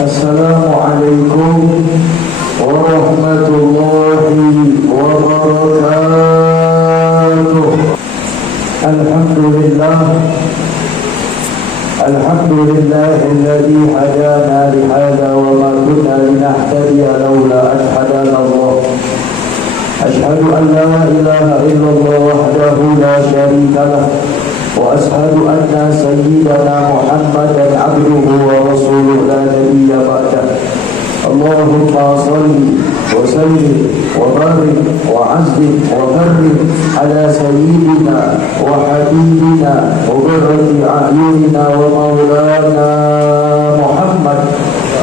Assalamualaikum warahmatullahi wabarakatuh. Alhamdulillahilladzi hadana lihada wa ma kunna linahtadiya laula an hadana Allah. Ashhadu an la ilaha illallah wahdahu la syarika lah wa ashhadu anna sayyidana Muhammadan abduhu wa rasuluhu la nabiyya ba'dah. Allahumma salli wa sallim wa barik wa azzim wa karim ala sayyidina wa habibina wa qurrati a'yunina wa maulana Muhammad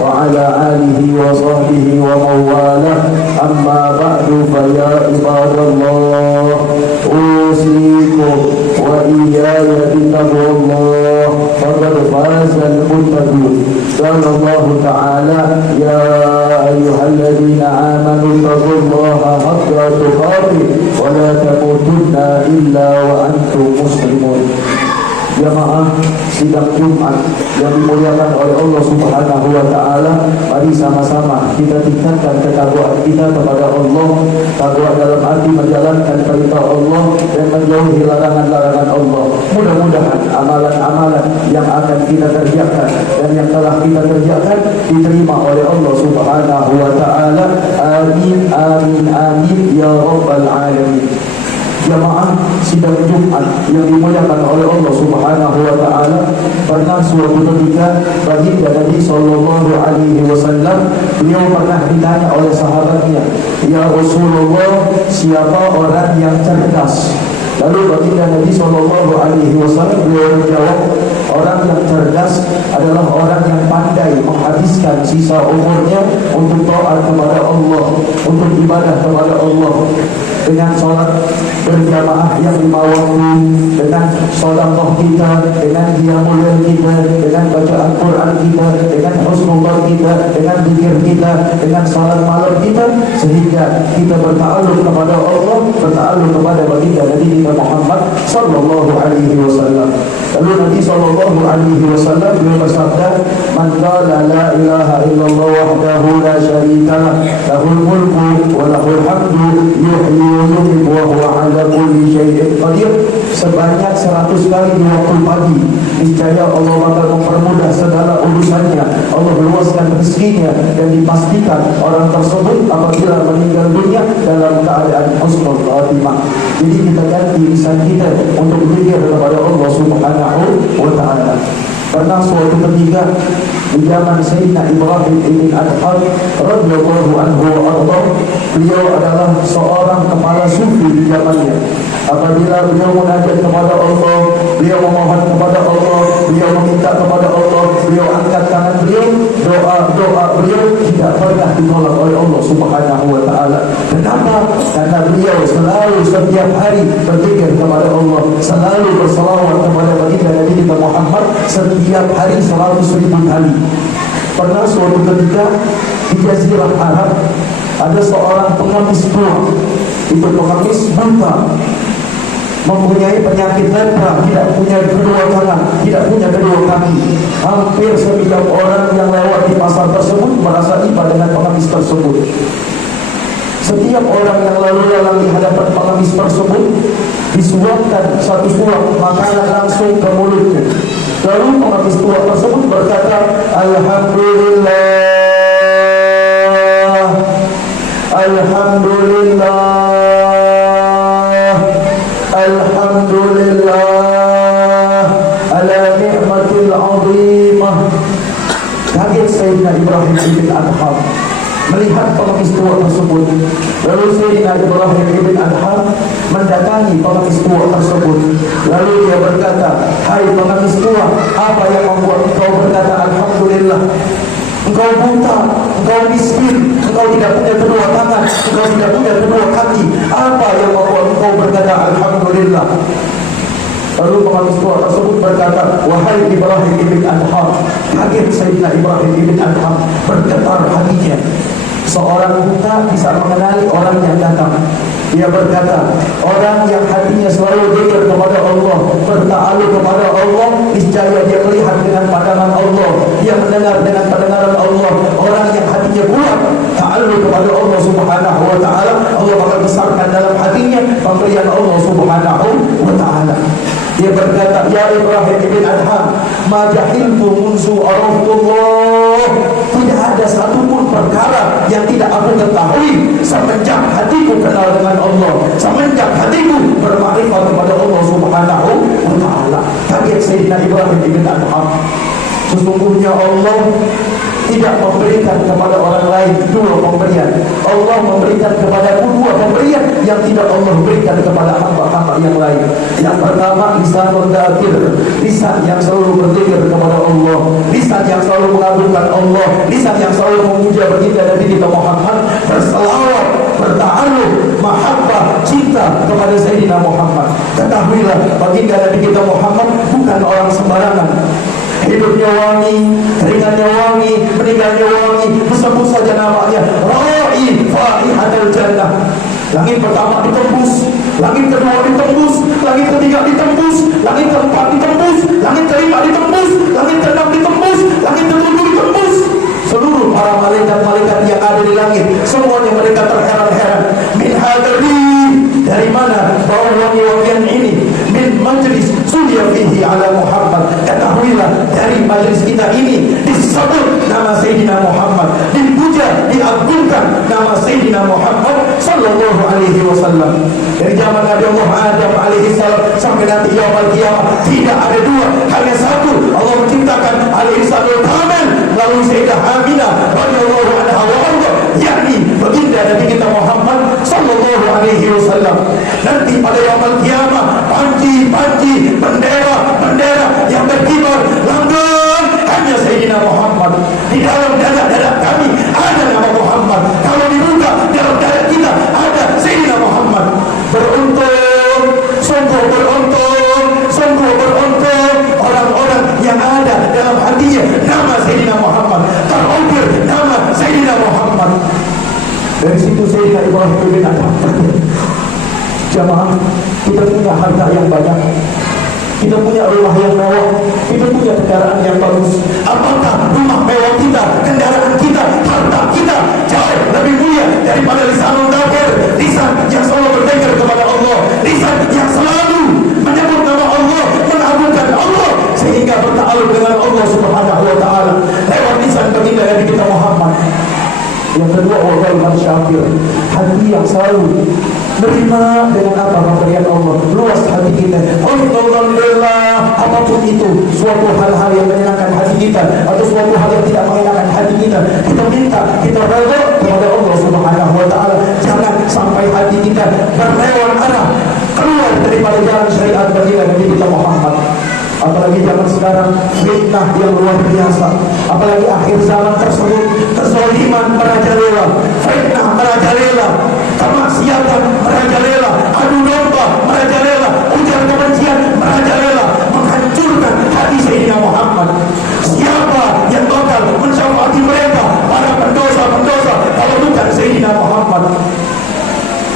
wa ala alihi wa sahbihi wa mawalah. Amma ba'du, fa ya ibadallah, usikum wa iyaya bitaqwallah, faqad fazal muttaqun. Qala Allah Ta'ala, ya ayyuhalladzina amanu taqullaha haqqa tuqatih wa la tamutunna illa wa antum muslimun. Jamaah sidang Jumat yang dimuliakan oleh Allah Subhanahu wa Ta'ala, mari sama-sama kita tingkatkan ketakwaan kita kepada Allah. Takwa dalam arti menjalankan perintah Allah dan menjauhi larangan-larangan Allah. Mudah-mudahan amalan-amalan yang akan kita kerjakan dan yang telah kita kerjakan diterima oleh Allah Subhanahu wa Ta'ala. Amin, amin, amin ya rabbal alamin. Jamaah sidang Jumat yang dimuliakan oleh Allah Subhanahu wa Ta'ala, pernah suatu ketika baginda Nabi sallallahu alaihi wasallam, beliau pernah ditanya oleh sahabatnya, "Ya Rasulullah, siapa orang yang cerdas?" Lalu baginda Nabi sallallahu alaihi wasallam beliau menjawab, orang yang cerdas adalah orang yang pandai menghabiskan sisa umurnya untuk taat kepada Allah, untuk ibadah kepada Allah, dengan sholat berjamaah yang lima waktu, dengan sedekah kita, dengan qiyamul lail kita, dengan bacaan Quran kita, dengan husnuzan kita, dengan zikir kita, dengan salat malam kita, sehingga kita bertaalluk kepada Allah, bertaalluk kepada baginda Nabi kita Muhammad sallallahu alaihi wasallam. Lalu Nabi sallallahu alaihi wasallam beliau bersabda, "Man qala la ilaha illallah wahdahu la syarika lah, lahul mulku wa lahul hamdu, yuhyi wa yumiitu wa huwa ala kulli syai'in qadir." Sebanyak 100 kali di waktu pagi, niscaya Allah bakal mempermudah segala urusannya. Allah meluaskan rezekinya dan dipastikan orang tersebut apabila meninggal dunia dalam keadaan husnul khatimah. Jadi kita ganti lisan kita untuk berzikir kepada Allah Subhanahu wa Ta'ala. Pernah suatu ketika di zaman Sayyidina Ibrahim ibn Adham radhiyallahu anhu wa arda, beliau adalah seorang kepala sufi di zamannya. Apabila beliau munajat kepada Allah, beliau memohon kepada Allah, beliau meminta kepada Allah, beliau angkat tangan beliau, doa beliau tidak pernah ditolak oleh Allah Subhanahu wa Ta'ala. Kenapa? Karena beliau selalu setiap hari berzikir kepada Allah, selalu bersalawat kepada baginda Nabi kita Muhammad setiap hari 100.000 kali. Pernah suatu ketika di Jazirah Arab ada seorang pengemis tua. Itu pengemis buta, mempunyai penyakit lepra, tidak punya kedua tangan, tidak punya kedua kaki. Hampir setiap orang yang lewat di pasar tersebut merasa iba dengan pengemis tersebut. Setiap orang yang lalu lalang di hadapan pengemis tersebut disuapkan satu suap makanan langsung ke mulutnya. Lalu pengemis tua tersebut berkata, Alhamdulillah, Alhamdulillah, Alhamdulillah ala ni'matil azimah. Kaget Sayyidina Ibrahim ibn Adham melihat pengemis tua tersebut. Lalu Sayyidina Ibrahim ibn Adham mendatangi pengemis tua tersebut. Lalu dia berkata, "Hai pengemis tua, apa yang membuat engkau berkata Alhamdulillah? Engkau buta, engkau miskin, engkau tidak punya kedua tangan, engkau tidak punya kedua kaki. Apa yang membuat engkau berkata Alhamdulillah?" Lalu pengemis tua tersebut berkata, "Wahai Ibrahim ibn Adham." Kaget Sayyidina Ibrahim ibn Adham, bergetar hatinya. Seorang buta bisa mengenali orang yang datang. Dia berkata, orang yang hatinya selalu zikir kepada Allah, berta'alluq kepada Allah, niscaya dia melihat dengan pandangan Allah, dia mendengar dengan pendengaran Allah, Allah, orang yang hatinya kuat ta'alluq kepada Allah Subhanahu wa taala, Allah bakal besarkan dalam hatinya pemberian Allah Subhanahu wa taala. Dia berkata, ya Ibrahim ibn Adham, ma jahiltu munzu araftullah. Tidak ada satupun perkara yang tidak aku ketahui semenjak hatiku kenal dengan Allah, semenjak hatiku bermakrifat kepada Allah Subhanahu wa taala. Kata Sayyidina Ibrahim ibn Adham, sesungguhnya Allah tidak memberikan kepada orang lain dua pemberian. Allah memberikan kepadaku dua pemberian yang tidak Allah berikan kepada hamba-hamba yang lain. Yang pertama, lisanul dzakir, lisan yang selalu berzikir kepada Allah, lisan yang selalu mengagungkan Allah, lisan yang selalu memuja baginda Nabi kita Muhammad, berselawat, berta'alluq, mahabbah, cinta kepada Sayyidina Muhammad. Ketahuilah baginda Nabi kita Muhammad bukan orang sembarangan. Hidupnya wangi, keringatnya wangi, meninggalnya wangi, disebut saja namanya Ra'i Faihatul Jannah. Langit pertama ditembus, langit kedua ditembus, langit ketiga ditembus, langit keempat ditembus, langit kelima ditembus, langit keenam ditembus, langit ketujuh ditembus. Seluruh para malaikat-malaikat yang ada di langit, semuanya mereka terheran-heran. Min hadari, dari mana bau wangi-wangian ini? Min majlis sulia fihi ala Muhammad. Ketahuilah, dari majlis kita ini disebut nama Sayyidina Muhammad, dipuja, diagungkan nama Sayyidina Muhammad sallallahu alaihi wasallam. Dari zaman Nabi Allah Adam alaihi salam sampai nanti yaumul qiyamah tidak ada dua, hanya satu. Allah menciptakan alaihi salam kamil melalui Sayyidah Aminah radhiyallahu anha wa arda, yakni baginda Nabi kita Muhammad sallallahu alaihi wasallam. Nanti pada yaumul qiyamah, panji-panji, bendera-bendera yang berkibar langgeng hanya Sayyidina Muhammad. Di dalam dada-dada kami ada nama Muhammad. Kalau dibuka dalam dada kita ada Sayyidina Muhammad. Beruntung, sungguh beruntung, sungguh beruntung orang-orang yang ada dalam hatinya nama Sayyidina Muhammad, terukir nama Sayyidina Muhammad. Dari situ Sayyidina Ibrahim bin Adham, jamaah, kita punya harta yang banyak, kita punya rumah yang mewah, kita punya kendaraan yang bagus. Apakah rumah mewah kita, kendaraan kita, harta kita jauh lebih mulia daripada lisanul dzakir, lisan yang selalu berzikir kepada Allah, lisan yang selalu menyebut nama Allah, mengagungkan Allah sehingga berta'alluq dengan Allah Subhanahu wa taala lewat lisan baginda Nabi kita Muhammad. Yang kedua, wal syakir, hati yang selalu menerima dengan apa pemberian Allah, luas hati kita. Alhamdulillah, apapun itu, suatu hal-hal yang menyenangkan hati kita atau suatu hal yang tidak menyenangkan hati kita, kita minta, kita redha kepada Allah Subhanahu wa taala. Jangan sampai hati kita berlewat arah keluar daripada jalan syariat baginda Nabi kita Muhammad. Apalagi zaman sekarang, fitnah yang luar biasa. Apalagi akhir zaman tersebut, kezaliman merajalela, fitnah merajalela, kemaksiatan merajalela, adu domba merajalela, ujar kebencian merajalela, menghancurkan hati Sayyidina Muhammad. Siapa yang bakal mensyafati mereka, para pendosa-pendosa, kalau bukan Sayyidina Muhammad?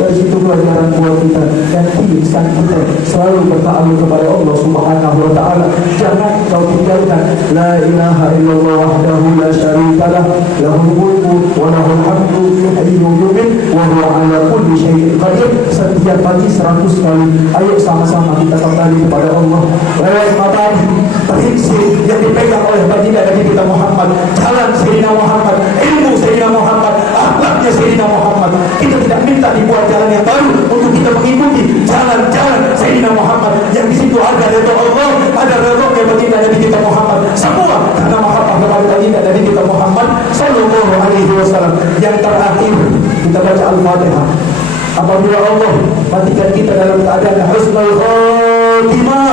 Dari situ pelajaran buat kita dan lisan kita selalu berta'alluq kepada Allah Subhanahu wa taala. Jangan kau tinggalkan la ilaha illallah wahdahu la syarikalah, lahul mulku wa lahul hamdu yuhyi wa yumiit wa huwa ala kulli syai'in qadir. Setiap pagi 100 kali. Ayo sama-sama kita kembali kepada Allah lewat matahari prinsip yang dipegang oleh baginda Nabi kita Muhammad, jalan Sayyidina Muhammad, ilmu Sayyidina Muhammad, akhlaknya Sayyidina Muhammad. Kita tidak minta dibuat jalan yang baru untuk kita mengikuti jalan-jalan Sayyidina Muhammad yang di situ ada redha Allah, ada redha baginda Nabi kita Muhammad. Semua karena mahabbah kepada baginda Nabi kita Muhammad sallallahu alaihi wasallam. Yang terakhir kita baca Al-Fatihah. Apabila Allah matikan kita dalam keadaan husnul khatimah,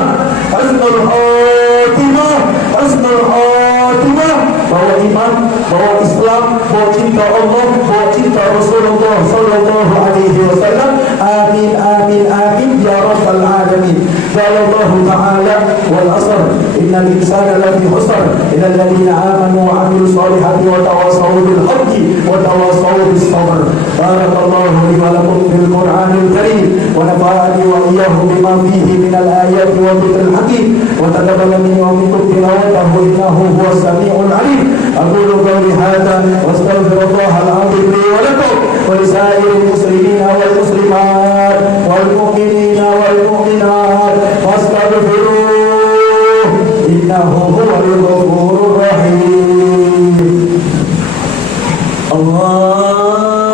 husnul khatimah, husnul khatimah, bawa iman, bawa Islam, bawa cinta Allah, bawa cinta Rasulullah sallallahu alaihi wasallam. Amin amin amin ya rabbal alamin. Qala Allah ta'ala wal 'asr innal insana lafi khusr illa alladziina aamanu wa 'amilus solihati wa tawassaw bil haqqi wa tawassaw bis sabr. Barakallahu li wa lakum fil Qur'anil Karim wa nafa'ani wa iyyakum bima fihi minal ayati wa dhikril hakim wa taqabbal minni wa minkum tilawatahu innahu huwas samiul 'alim. أقول قولي هذا واستغفر الله العظيم لي ولكم ولسائر المسلمين والمسلمات والمؤمنين والمؤمنات فاستغفروه إنه هو الغفور الرحيم. اللهم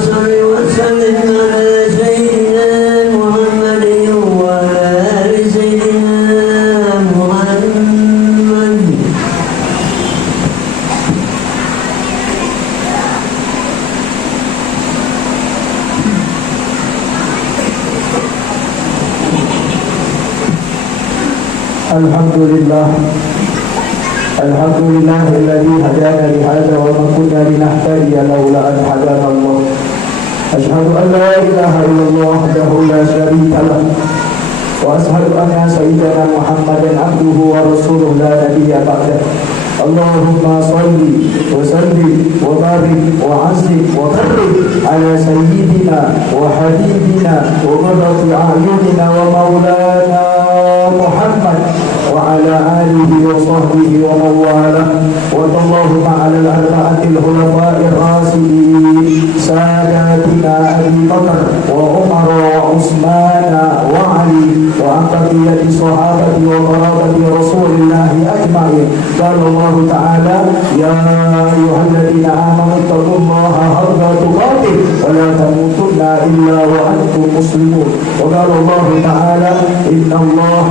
صل وسلم على سيدنا محمد وعلى آل سيدنا محمد. الحمد لله الذي هدانا لهذا وما كنا لنهتدي لولا أن هدانا الله. أشهد أن لا إله إلا الله وحده لا شريك له وأشهد أن سيدنا محمدا عبده ورسوله لا نبي بعده. اللهم صل وسلم وبارك وعزم وكرم على سيدنا وحبيبنا وقرة أعيننا ومولانا محمد وعلى آله وصحبه ومن والاه. وارض اللهم على الأربعة الخلفاء الراشدين ساداتنا أبي بكر وعمر وعثمان وعلي وعن بقية صحابة وقرابة رسول الله أجمعين. قال الله تعالى: يا أيها الذين آمنوا اتقوا الله حق تقاته ولا تموتن إلا وأنتم مسلمون. وقال الله تعالى: إن الله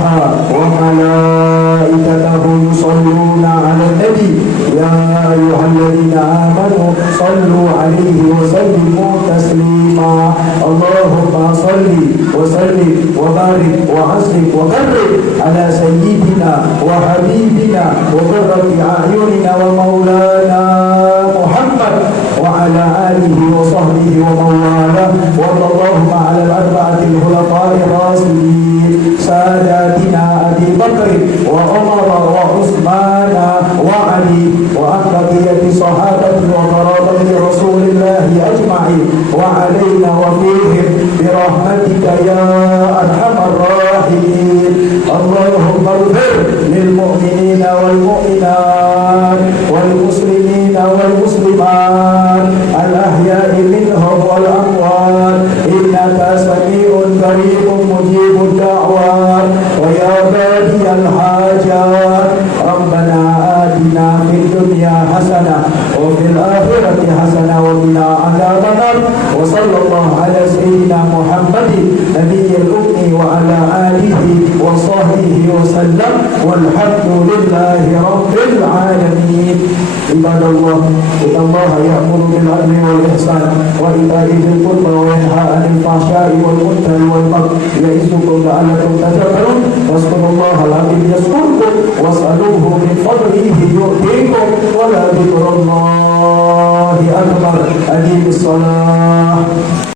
وملائكته يصلون على النبي يا أيها الذين آمنوا صلوا عليه وسلموا تسليما. اللهم صل وسلم وبارك وعزم وكرم على سيدنا وحبيبنا وقرة أعيننا ومولانا محمد وعلى آله وصحبه ومن والاه. وارض اللهم على الأربعة الخلفاء الراشدين ساداتنا أبي بكر وعمر وعثمان وعلي وعن بقية صحابة وقرابة رسول الله أجمعين وعلينا وفيهم برحمتك يا أرحم الراحمين. اللهم اغفر للمؤمنين والمؤمنات والمسلمين والمسلمات الأحياء منهم والأموات إنك سميع قريب مجيب الدعوات ويا بادي الحاجات. ربنا آتنا في الدنيا حسنة وفي الآخرة حسنة وقنا عذاب النار. وصلى الله على سيدنا محمد نبي الأمي وعلى آله وصحبه وسلم والحمد لله رب العالمين. عباد الله إن الله يأمر بالعدل والإحسان وإيتاء ذي القربى وينهى عن الفحشاء والمنكر والبغي يعظكم لعلكم تذكرون. واذكروا الله العظيم يذكركم واسألوه من فضله يؤتيكم ولذكر الله أكبر. أقيموا الصلاة.